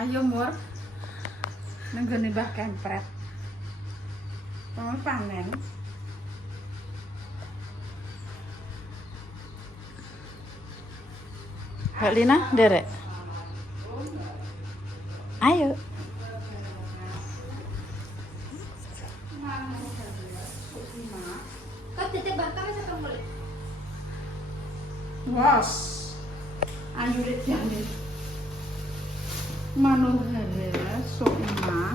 Ayo Mur. Nenggone Mbah Kempret. Mau panen. Kak Lina, derek. Ayo. Bos. Ayo dek jane. Manohara Sukma.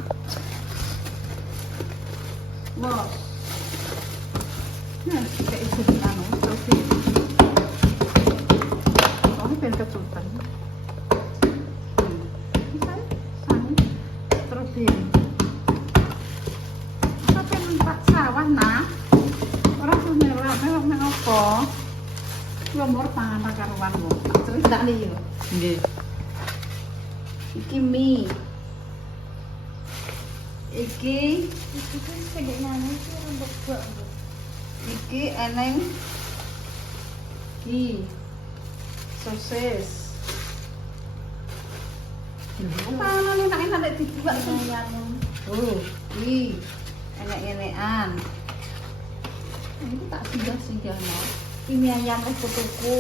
Bos. Nah, kayak itu anu terus ini. Oh, ini pengen kecutan. Terus ini. Apa pengen pak sawah nah? Orang tuh merah apa? Yo mur pangan karuan lho. Cerita nih yo. Nggih. Iki mie. Iki kan sedek nang iki rembek bak. Iki eneng iki sosis. Panganan enak-enak nek dibuat ayam. Oh, iki enek-enekan. Ini tak singgah-singgah no. Ini ayam tuku.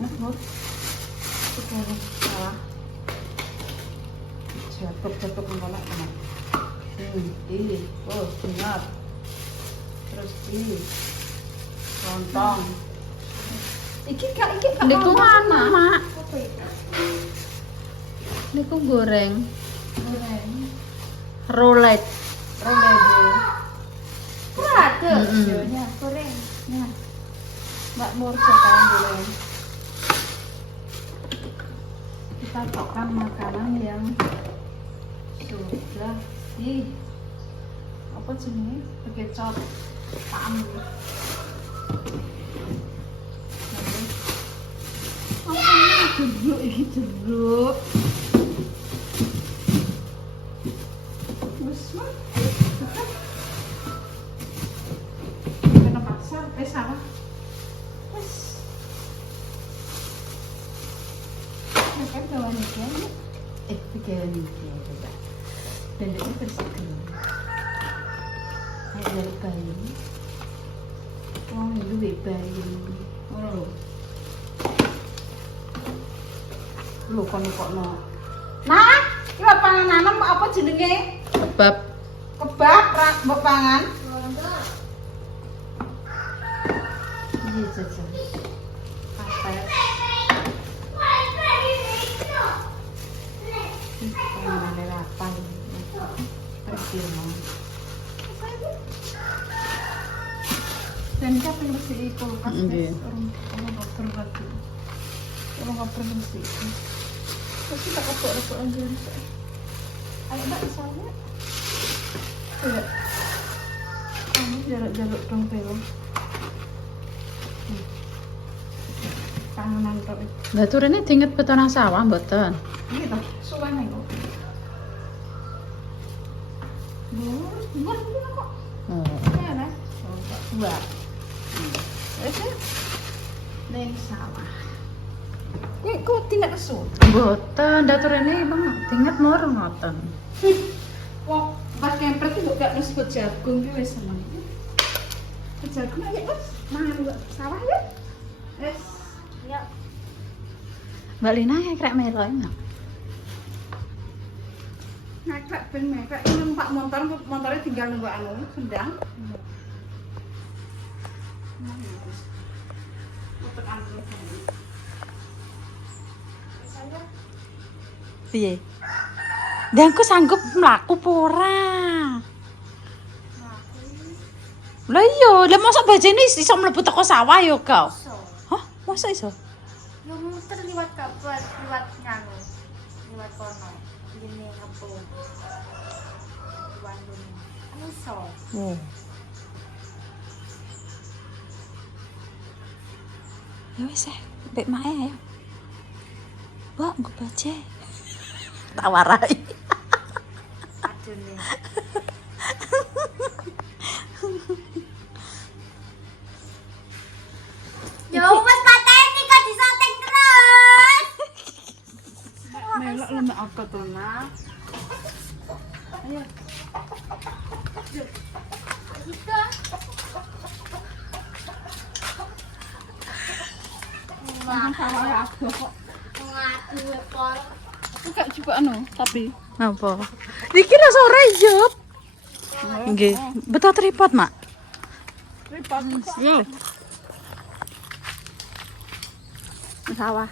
Nah, sekarang salah. Jatuh menolak teman. Ini, oh benar. Terus ini, lontong. Iki kak. Niku mana, mak? Niku goreng. Rolet. Ada. Goreng. Nah, Mbak Mur sekarang goreng. Kita makan makanan yang sudah di apa jenis kecap paham apa ini jeruk besar kena pasar salah kan kawan ini pikiran ini coba dan ini bersih kayak dari bayi itu bayi lo kok no nah ini panganan apa jenenge kebab mbok pangan iya jajan patet panganan rapan dan kita perlu bersih kulkas orang dokter lagi orang dokter bersih terus kita kepok aja ayo mbak misalnya tidak kamu jaluk dong film panganan tuh lah turunnya tingkat petanang sawah mboten iya toh suwane kok buat kok ya lah buat neng sawah kok tidak kesu mboten datur ini bang tingkat nur ngoten wong Mbah Kempret itu gak disebut jagung ki wis seneng jagung aja wis mangan sawah ya wis ya Mbak Lina krek melo enak ngakrek ben mekrek numpak motornya tinggal nunggu anu sendang piye? Dan aku sanggup mlaku ora? Lah iya, lah mosok bajene iso mlebu teko sawah ya, Kau? Hah? Masa iso? Yo muter liwat kabar, liwat nganu. Liwat kono. Ini apa? Bandung. Iso. Oh. Ya wis mbek mae ayo. Mbok nggo baje. Tawarai. Aduh nih. Yo wes pateni kok disoteng terus. Apa tuh nak? Ayo. Kita. Sama aku kok. Ngadu pol. Enggak juga tapi. Apa? Dikira sore job. Nggih, betul tripod, Mak. Tripod. Iya. Sawah.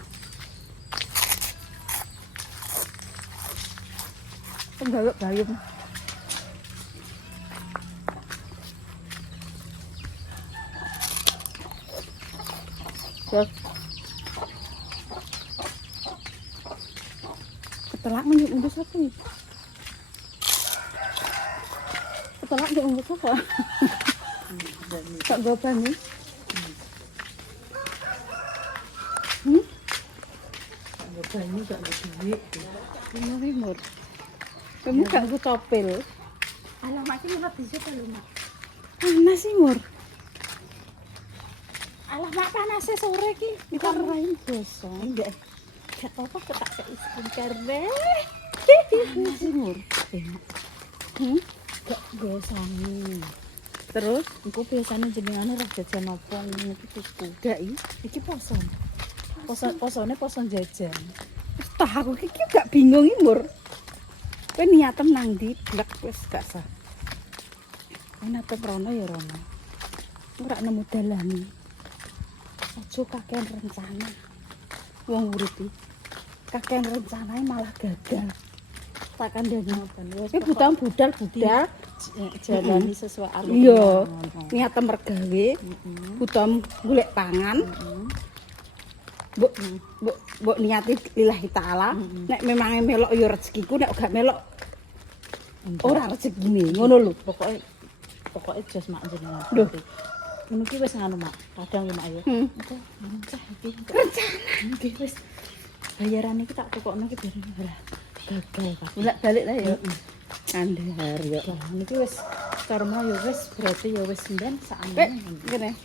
Penggayuk gayung. Cek. Ketelak menjemput apa nih? Ketelak menjemput apa? Tak gopan nih. Gopan ini gak ada duit. Timur. Kamu gak gue topel. Alah masih murah di situ lho, Mak. Panas sih, Mur. Alah mak panasnya sore ki. Kita rain gosong. Enggak. Gak apa-apa kok tak kei skincare deh. Panas sih, Mur. Gak gosong. Terus, aku biasanya jenengannya rada jajan apa ngene iki tuku. Gak iki poson. Posone poson jajan. Wis tah aku iki gak bingung iki, Mur. Kowe niatem nang ndi? Blek wis gak sah. Niatem rono ya rono. Ora nemu dalane. Aja kakean rencana. Wong urip iki kakean rencanane malah gagal. Takkan dene apa wis. Iki budal jalani sesuai alur. Iya. Niatem mergawe. Budal golek pangan. Mbok niati lillahi taala. Nek memang melok ya rezekiku, nek gak melok ora rezekine. Ngono lho. Pokoke jos mak jenengan. Lho. Ngono ki wis anu mak. Kadang ya mak ya. Rencana iki. Nggih wis. Bayaran iki tak tukokno ki bareng ora gagal. Bolak-balik lah ya. Kandhar ya. Niki wis karma ya wis berarti ya wis mben sakane. Ngene.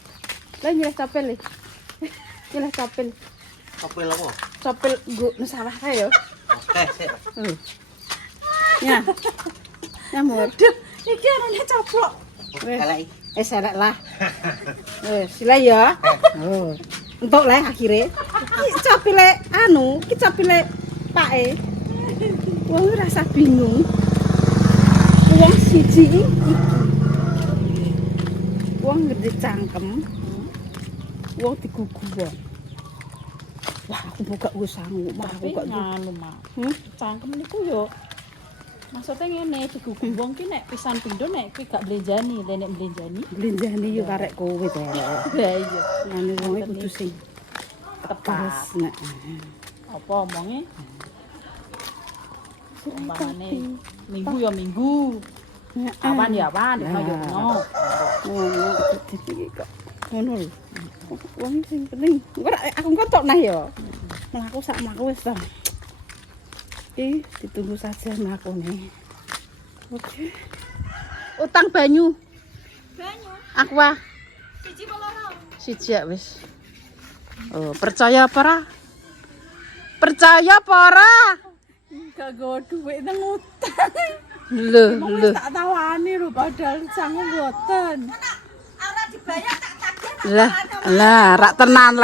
Lah nyeleh tapel iki. Nyeleh tapel. Tapel apa? Tapel nggo sawah kae ya. Sik. Ya. Nyamur. Iki anane coplok. Kalai. Selek lah. Sila ya. Oh. Entuk le akhire. Iki capile anu, iki capile pake. Wong rasa bingung. Wong siji iki. Wong gede cangkem. Wong digugu wong. Wah, aku buka usahamu, mah aku gak nganu, Mak. Cangkem niku yo. Maksudnya ngene digugu wong ki nek pisan pindho nek kowe gak blenjani, nek blenjani. Blenjani yo karek kowe to. Lah iya, ngene wong kudu sing tepas nek. Apa omonge? Omongne minggu ya minggu. Awan ya awan, dino yo dino. Ngono iki kok. Ngono lho. Wong sing penting. Ora aku kotok nah ya. Mlaku sak mlaku wis to. Ditunggu saja mlakune. Oke. Utang banyu. Banyu. Aqua. Siji apa loro? Siji ya wis. Oh, percaya apa ora? Percaya apa ora? Gak go dhuwit nang utang. Lho, Tak tawani lho padahal sangu mboten. Ora dibayar tak tagih. Lah, rak tenan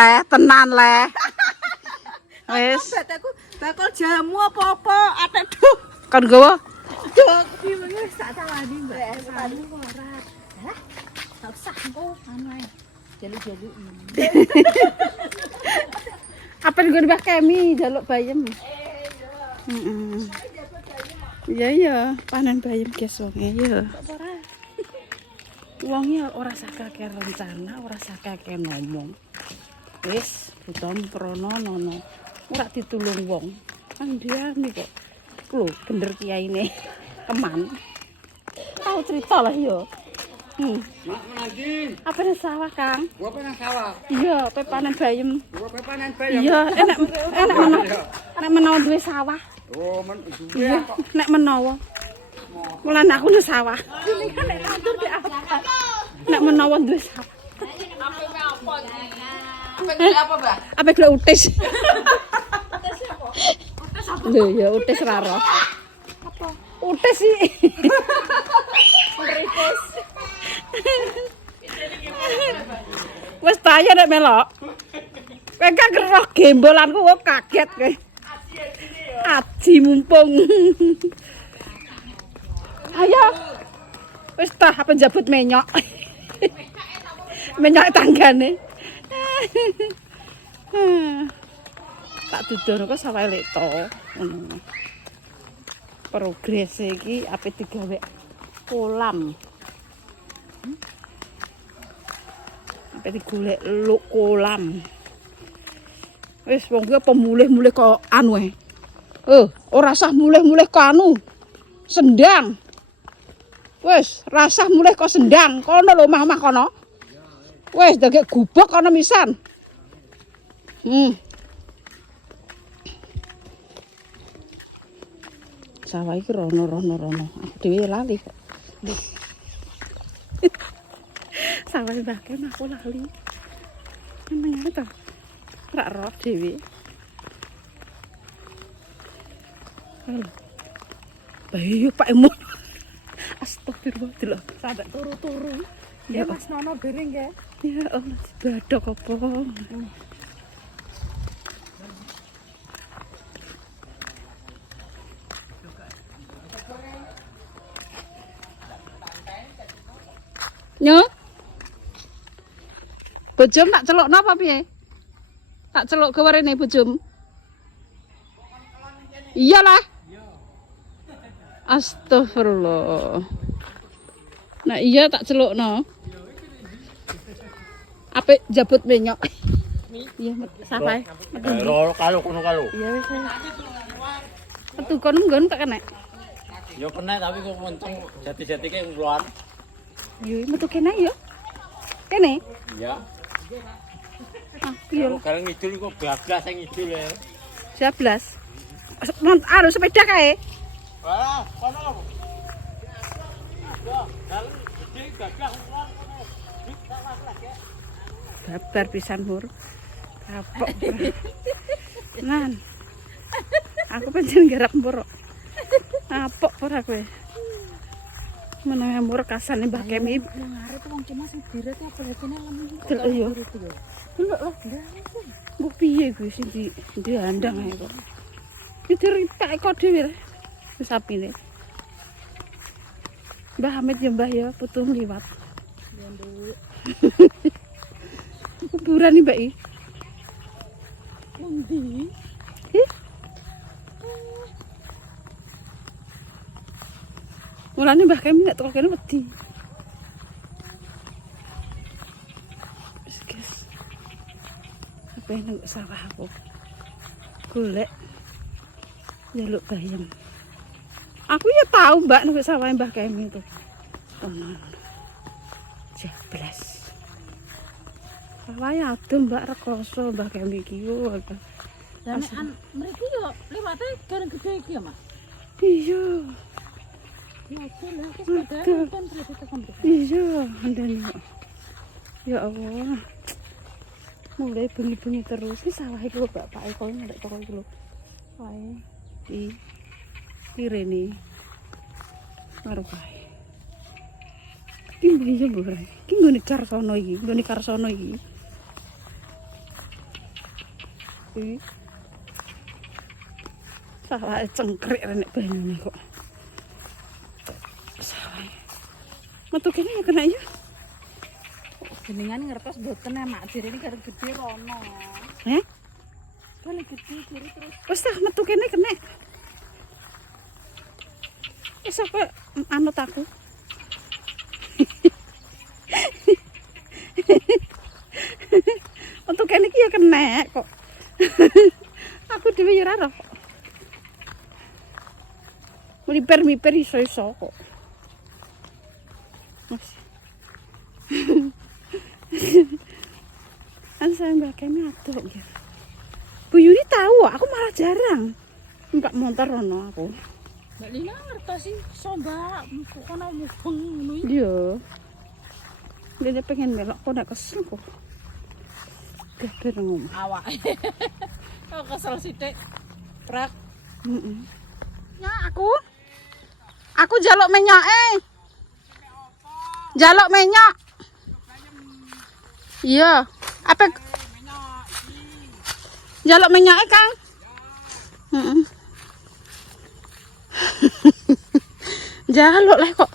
le. Wis. Badaku bakal jamu apa-apa atek duh. Kon gowo? Duh, iki wis tak tawani, Mbak. Sangu ora. Lah, gak usah engko anu ae. Jaluk-jaluk. Apa nggon Mbah Kemi jaluk bayem. Iya, panen bayem guys wonge ya. Wonge ora sakake rencana, ora sakake ngomong. Wis, buton prono nono. Ora ditulung wong. Kan dia nih kok. Lho, bener kiyaine. Keman. Tahu cerita lah ya. Mak menanti. Apa nih sawah, Kang? Gua pengen sawah. Iya, pe panen bayem. Gua panen bayam. Iya, enak menawa duwe sawah. Oh, duwe Iya, nek menawa. Mulane aku nang sawah. Ini kan nek nandur di apa? Nek menawa duwe sawah. Apa gelek apa, Mbak? Apa gelek utis? Lho ya utis ra roh. Apa? Utis sih. Ritis. Wes tanya nek melok. Kowe gak ngeroh gembolanku kok kaget kowe. Aji mumpung. Ayo. Wis tah apa njabut menyok. Menyok tanggane. Tak dudono kok sawahe leto. Ngono. Progres iki ape digawe kolam. Ape digolek luk kolam. Wis wong kuwi apa mulih-mulih kok anu ae. Ora usah mulih-mulih kok anu. Sendang. Wis, rasah mulih kok sendang. Kono lho omah-omah kono. Wis dagek gubok kono misan. Sawah iki rono. Aku dhewe lali kok. Sawah Mbah Kem aku lali. Memang to. Ora roh dhewe. Bayu Pak Emu. Astagfirullah. Sampai turu-turu. Ya Mas Nono bering ya. Ya Allah, badok apa? Nyo. Bojom tak celukno apa piye? Tak celuk ke warene bojom. Iyalah. Astagfirullah. Nah iya tak celukno. Apik jabut menyok. Iya, sampai. Kalau kono kalau. Iya wis. Metu kon nggon tak kena. Ya kena tapi kok menceng jati-jati ke keluar. Yo metu kene yo. Kene. Iya. Ah, iya. Kalau ngidul kok bablas sing ngidul ya. 11. Anu sepeda kae. Wah, kono. Dalam gede gagah keluar kono. Babar pisan mur. Kapok. Nan. Aku pancen garap mur. Apok ora kowe. Menenge mur kasane Mbah Kem iki. Yang arep wong cuma sing biret apa lekene lemu. Delok yo. Delok lah. Mbok piye kuwi sing diandang ae kok. Iki ripak kok dhewe. Wis sapine. Mbah Hamid ya Mbah ya putu liwat. Ya nduk. Kuburan iki Mbak iki. Endi? Mulane Mbah Kem nek teko kene wedi. Wis guys. Apa nang sawah aku. Golek njaluk bayam. Aku ya tahu Mbak nang sawah Mbah Kem itu. Tenan. Jeblas. Sawah ya ado Mbak rekoso Mbah Kem iki yo. Dan mriki yo liwate gareng gede iki ya, Mas. Iya. Ya lah, aku sepeda kan berarti tekan. Iya, andane kok. Ya Allah. Mulai bengi-bengi terus iki sawah iki lho bapake kok nek toko iki lho. Wae iki rene. Karo kae. Iki mbiyen yo ora. Iki nggone Karsono iki, nggone Karsono iki. Iki sawah cengkrik rene banyune kok. Metu kene ya kena ya. Jenengan ngertos mboten emak jirene gareng gede rono. Heh? Gareng gede jere terus Wis tah metu kene kena. Wis apa anut aku. Metu kene iki ya kena kok. Aku dhewe ya ora roh. Miper iso-iso kok. Kan saya Mbak Kem atuk ya. Bu Yuni tahu, aku malah jarang. Mbak motor rono aku. Mbak Lina ngertos sih somba kono mubeng ngono iki. Iya. Dia pengen melok kok nek kesel kok. Gaber ngomong. Awak. Kok kesel sithik. Prak. Ya aku jaluk minyak jaluk minyak. Iya, apa jaluk minyak Kang? Jaluk lah kok.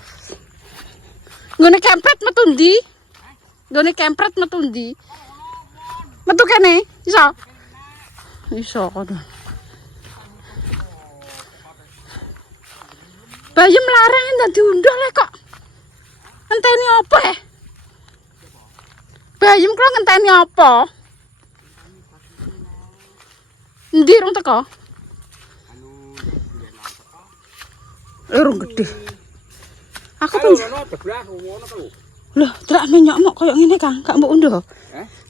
Nggone kempret metu ndi? Nggone kempret metu ndi? Metu kene, iso? Iso kono. Bayem larang ndak diundang le kok. Ngenteni apa? Bayem kok ngenteni apa? Ndi rung teko? Urung gede. Aku pun loh, terak minyak mok koyo ngene Kang, gak mbok unduh.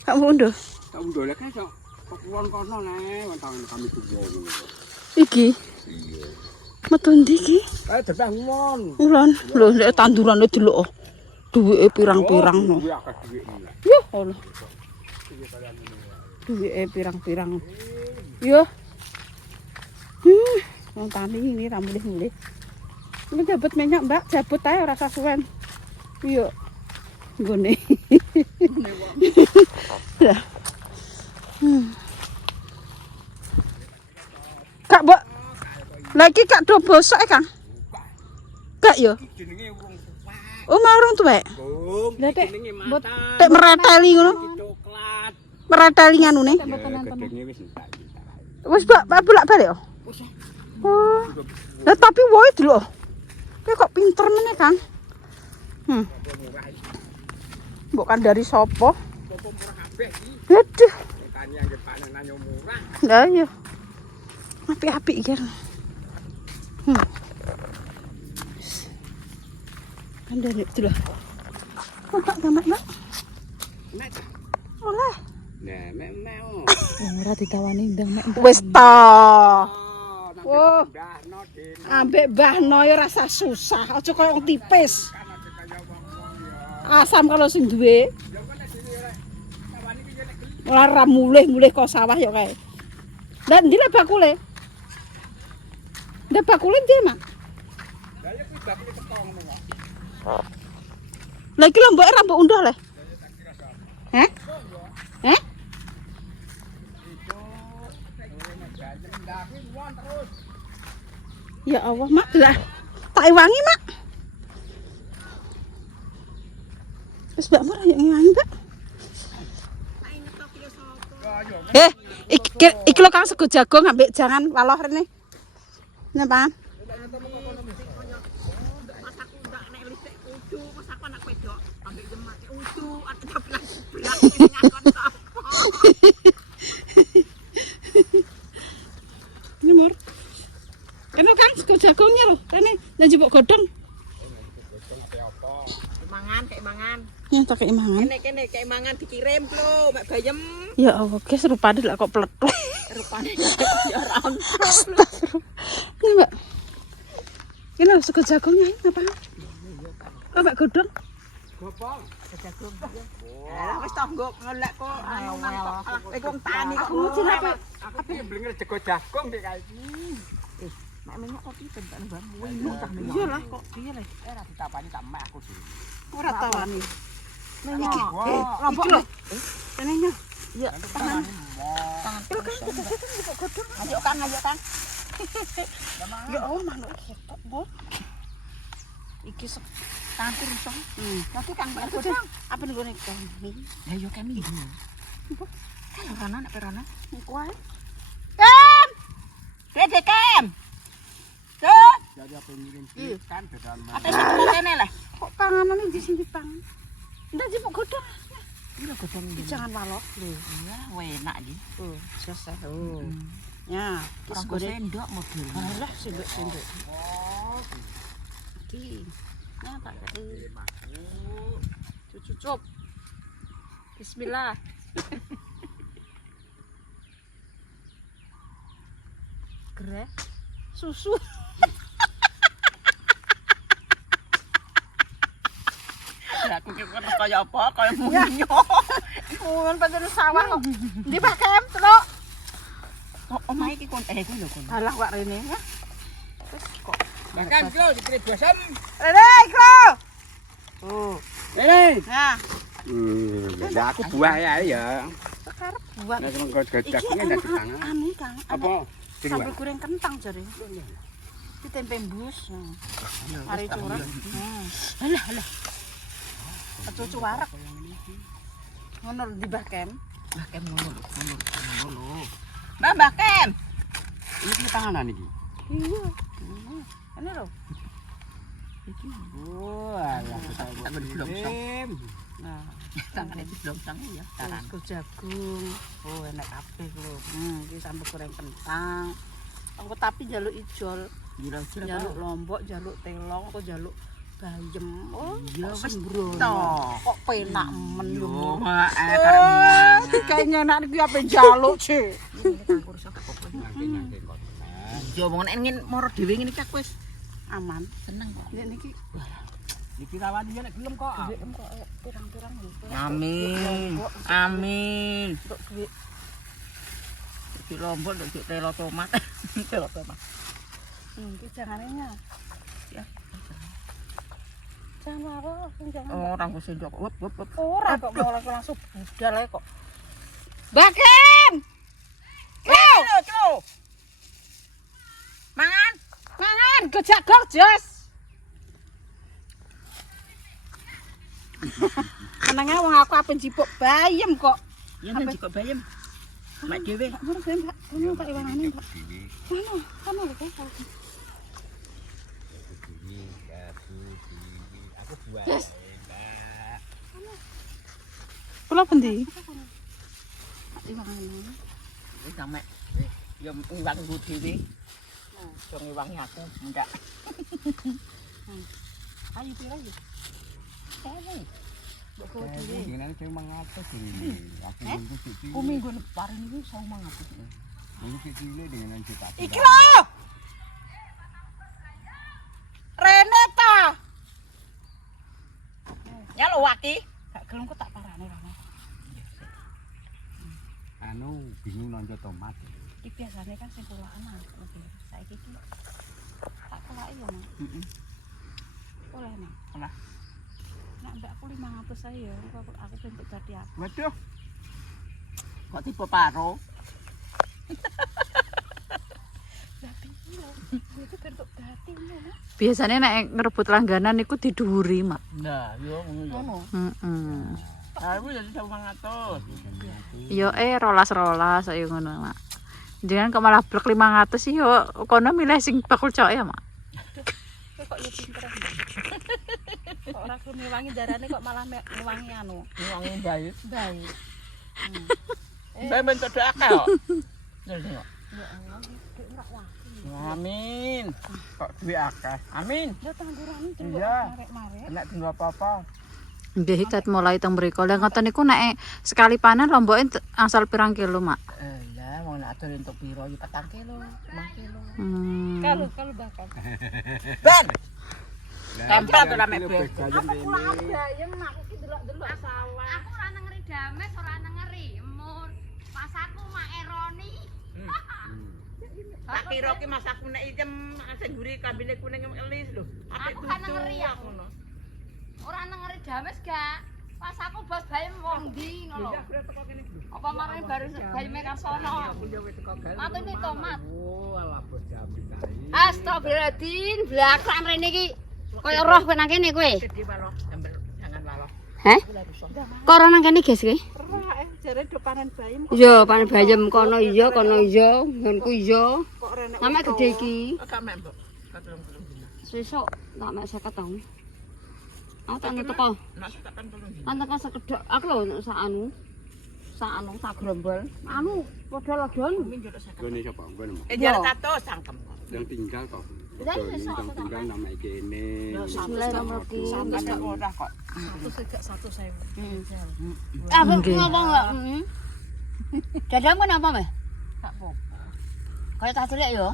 Gak mbok unduh. Tak unduh lek iso kepuan kono le wonten kami tuwa ngono. Iki. Iya. Metu ndi iki? Debah ngulon. Ulon, lho nek tandurane delok. Duwike pirang-pirang no. Kuwi akeh dhuwit. Yo, Allah. Duwike pirang-pirang. Yo. Wong tani ini ra mulih-mulih. Ini jabut minyak, Mbak. Jabut ae ora sasuwen. Iya. Nggone. Ya. Kak, Mbok. Lagi kak do bosok Kang. Kak yo. Jenenge wong tuwa. Oh, marung tuwek. Bung, Lah tek jenenge mbot mata. tek mereteli ngono. Coklat. Mereteli nganune. Gedenge wis entak. Wis bolak-balik yo. Wis. Oh. Lah tapi woe delok. Kayak kok pinter meneh Kang. Mbok kan dari sapa? Apa murah kabeh iki? Aduh. Tani anggere panen nang murah. Lah iya. Apik-apik iki. Anda nek delok. Oh, tak gamak, Mbak. Nek. Oleh. Nah, mek oh. Ora ditawani ndang mek. Wis ta. Oh. Ambek Mbah No ya rasa susah. Aja koyo wong tipis. Asam kalau sing duwe. Ora mulih-mulih kok sawah ya kae. Lah ndi le bakule? Ndak bakule ndi, Mak? Lah iki lho mbok ora mbok unduh le. Heh? Heh? Ya Allah, Mak. Lah, tak iwangi, Mak. Wis Mbak Mur ayo ngiwangi, Mbak. Iki lho Kang sego jagung ambek jangan waloh rene. Napa? Ini Mur. Kene Kang sego jagungnya lho, rene njupuk godhong. Kayak mangan. Ya tak kei mangan. Kene kayak mangan dikirim lho, Mek Bayem. Ya Allah, guys rupane lek kok pletho. Rupane ya ora ono. Ini Mbak. Ini lho sego jagungnya ini apa? Oh, Mbak godhong. Gopong. Lah wis tak nggo ngelek kok anu mantap. Wong tani kok Ngucil apa? Apa yang blenger jago jagung dek kae iki. nek minyak kopi bentak Bang. Wino cah minyak. Iya lah kok piye le? Ora ditapani tak mek aku sih. Ora tawani. Iki Lombok lho. Kene nya. ya tangan. Tangan. Lho kan kok godhong. Ayo Kang, ayo Kang. Ya Allah manuk ketok, Bu. Iki tangan rusak. Nanti Kang Aku godhong. apa nih gue kami? Ya yo kami. Kan ora nek perana. Kuai. Kem. Dede Kem. Tuh, Jadi apa ngirim kan bedan mek. ate sing kene lah. Kok panganan ini di sini pang? Ndak jipuk godhong. Ini godhong iki. Jangan malok. Iya, enak iki. Tuh, selesai. Oh. Ya, Wis go sendok mobil. alah sendok. Iki. Nah, tak kei. Cucup. Bismillah. Greh. Susu. Ya aku kira kaya apa? Kaya munyo. Mun pancen sawah kok. Ndi Pak Kem, Truk? Omahe iki kon kuwi lho kon. Alah Wak Rene ya. Wis kok. Makan klo dikira bosan. Rene, Kro. Oh, Ini. nah, Ya aku buah ya. sekarang buat Nek mengko iki gedaknya dari tangan. anu Kang. Apa? Sambal goreng kentang jare. Iki tempe embus. Mari curang. Alah. Cucu warak. Ngono di Bakem. Mbah Kem ngono lho. Mbah Kem. Ini tanganan iki. Iya. Ini lho. Oh, alah. Tak belum Nah, tangane belum sang ya. Taran. Terus jagung. Oh, enak kabeh lho. Iki sambal goreng kentang. Engko tapi njaluk ijol, Jiro-jiro njaluk lombok, njaluk telong, kok njaluk bayem. Oh, Ya kok wis sembrono. toh. Kok penak men Yo, yo. Kayaknya enak iki ape njaluk, Ci. Kangkur sak kok. Yo wong nek ngene moro dhewe ngene iki aku wis Aman. seneng kok. Nek niki Iki rawani nek gelem kok. duit kok pirang-pirang lho. Amin. Amin. Untuk duit Di lombok nduk telo tomat. Telo tomat. iki jangannya. Ya. Jangan marah, jangan. Orang ku sendok. Wep. Ora kok mau langsung budal ae kok. Bakem. Klo. Mangan. Mangan gejak gorjos. Menenge wong aku ape njipuk bayem kok. Ya nek kok bayem. Mak dhewe. Mbak saya Mbak, kamu tak iwanane Mbak. Mana lho kok. Aku buah. Yes. Kula pundi? Iwanane. Wis sampe yo ngiwang ku dhewe. Yo ngiwangi aku ndak. Ayo pira iki? Mbok kowe dhewe. Jenenge cuma ngatus ini. Aku nunggu siji. Ku minggu depan iki 1.500. Nunggu siji dengan juta. Iki lho. Rene ta. Ya lho waki. Gak gelem kok tak parane Rene. Anu bingung nonjol tomat. Iki biasane kan sing kulakan aku. Saiki iki tak kelaki yo, Mas. Heeh. Oleh nih. Olah. Nek mbak aku 500 ae ya, aku bentuk dadi apa? Waduh. Kok tipe paro? Dadi lho. Itu bentuk dadi ngono. Biasanya nek ngerebut langganan iku didhuwuri, Mak. Nah, yo ngono. Heeh. Aku jadi 1.500. Yo rolas ayo ngono, Mak. Jangan kok malah blek 500 sih yo kono milih sing bakul cok ya, Mak. Kok yo pinter. Kok ora gelem ngewangi darane kok malah ngewangi anu. Ngewangi bayi. Baik. Saya bentuk doa kok. Ya Allah, duit ora waki. Amin. Kok duit akeh. Amin. Ya tanggurane Iya. marek-marek. Nek dino apa-apa. Nggih ikat mulai teng mriko. Lah ngoten niku nek sekali panen lomboke asal pirang kilo, Mak? Lah mau nak atur untuk piro iki 4 kilo, 5 kilo. Kalau bakal. Ben. Tempel tuh ame bes. Apa kula bayem aku ki delok-delok sawah. Aku ora nengeri dames, ora nengeri emur. Pasarku mak eroni. Tak kira ki masakku nek item sing mburi kambine kuning elis lho. Aku kan nengeri aku. Ora nengeri dames gak. Pasarku bos bayem wong ndi ngono lho. Apa marane baru bayeme kasono. Matene tomat. Oh, alah bos jambi kae. Astagfirullahaladzim, blakrak rene iki. Kaya roh kowe nang kene kowe. Di malo, jangan malo. Heh? Kok ora nang kene guys kowe? Ora jare do panen bayem kok Iya, panen bayem kono iya, nggonku iya. renek. Nama gede iki. Agak membok. Katulung. Sesuk tak mek 50 tong. Aku tak teko. Nak takkan tulung. Kan teko sekedhok. Aku lho sak anu. Sak grombol. Anu padha lodon. Gone sapa? Gone. Jar 100 sangkem. Yang tinggal kok. Lah, Gone iso, yang tinggal nama kene. Bismillahirrahmanirrahim. Sampai tak ora kok. Satu saya. Aku ngomong enggak. Dadam kan apa, Mbak? Tak apa. Kaya tak cilik ya.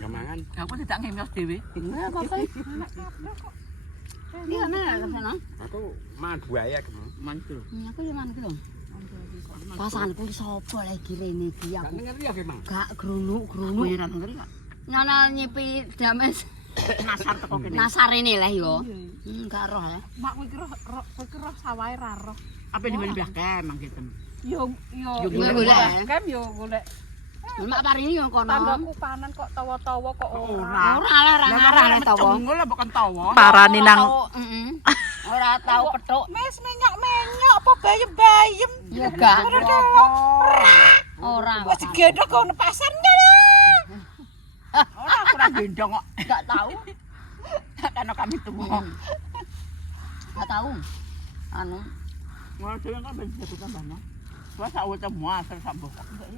Ya mangan. Aku tidak ngemios dhewe. Enggak apa-apa. Ini mana ke sana? Aku mangan buaya kamu. Mantul. Aku di mana gitu? Pasanku sapa lagi rene iki aku. ngerti ya Mang. Gak grunuk-grunuk. Kowe ora ngerti kok. Nyono nyipi dames Nasar teko kene. nasarene lah yo. Gak roh ya. Mak kowe iki roh sawahe ra roh. Apa di beli blake mang gitu. Yo golek. kan yo golek. Mak parini yo kono. Tanggaku panen kok tawa-tawa kok ora. Ora lah ra ngarah le tawa. Tunggu lah bukan tawa. Parani nang Heeh. Ora tau petuk. mes menyok-menyok apa bayem-bayem. Yo gak. Ora. Wis digedhok kok nang pasarnya lho. Ora kurang gendong kok. Gak tau. Karena kami tunggu. Gak tau. Anu, Mau dhewe kan ben bisa tambahno. Wah sak wete muas sak mbok.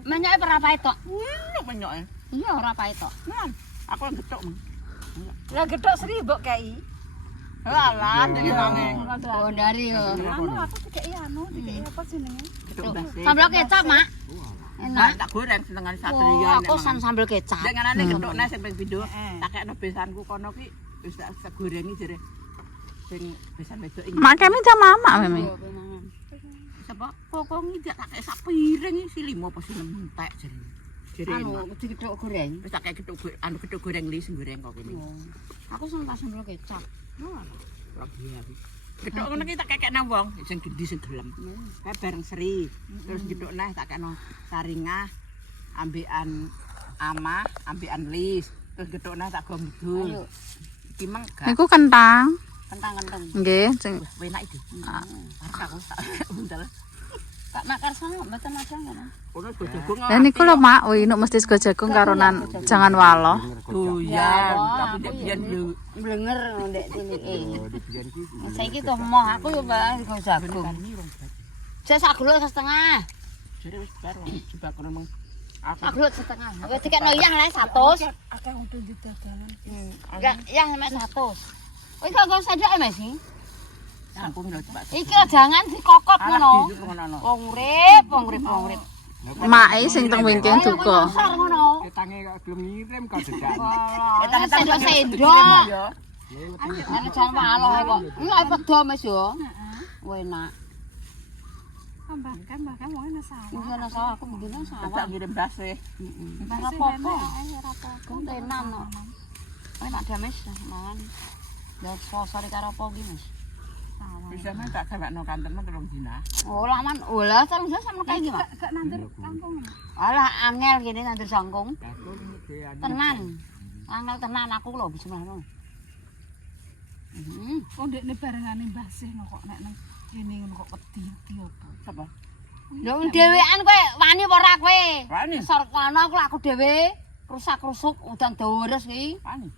menyoke berapa itu? Menyoke. Iya ora apa itu. Nah, aku yang getok. Lah gedhok 1000 kei. Lah, dene mange. Oh dari yo. Anu aku dikeki dikeki apa jenenge? Getok basi. Sambal kecap, Mak. Nah, Enak. tak goreng senengan Oh, satrian. aku sambal kecap. Denganane getokne sing ping pindho, tak kekno besanku kono ki wis tak gorengi jere. Sing besan wedok iki. Mak kami jam mama memang. Sapa? Kok ngidak tak kek sak piring iki 5 apa 6 entek jere. Jere. Anu digedhok goreng. Wis tak kek getuk goreng li sing goreng kok kene. Aku seneng sambal kecap. Getuk ngono ki tak kek nang wong sing gendi sing gelem. Kae bareng seri. Terus getuk neh tak kekno saringah ambekan amah, ambekan lis. Terus getuk neh tak go mudul. Ayo. Iki mang gak Niku kentang. Kentang-kentang. Nggih, sing enak iki. Arep aku tak buntel. Kak Mak Karsana mboten ada ngono. Ono go jagung. Lah niku lho Mak, wih nuk mesti sego jagung karo nan jangan walo. Doyan, tapi nek biyen Blenger ndek tilike. Saiki tuh moh aku yo Mbak sego jagung. Saya sak gluk setengah. jare wis bar coba kono meng. Sak gluk setengah. Wis dikekno iyah le 100. Akeh udah di dadalan. Enggak, iyah sampe 100. Wis kok sedek Mas iki. Sampung lho coba. Iki jangan dikokot ngono. Ngono. Wong urip. Mae sing teng wingking duka. Besar ngono. Ketange kok gelem ngirim kok dedak. Sendok. Ana jan walo kok. Enggak pedo Mas yo. Enak. Bahkan mau ana sawah. Ngono sawah aku mendino Tak sawah. ngirim base. Ora apa-apa. Kontenan kok. Enak dames mangan. Dan sosore karo apa iki Mas? Bisa men tak gawekno kantenmu telung dina. Oh, laman olah terus sama kayak gimana? Gak nandur kampung. Alah angel gini nandur sangkung. Aku iki Tenan. Angel tenan aku lho bismillah. Oh ndekne barengane Mbah Sih kok nek nang kene ngono kok wedi opo. sapa? Lho dhewean kowe wani apa ora kowe? Wani. Sor kono aku dhewe rusak-rusuk udan dawa res iki. Wani.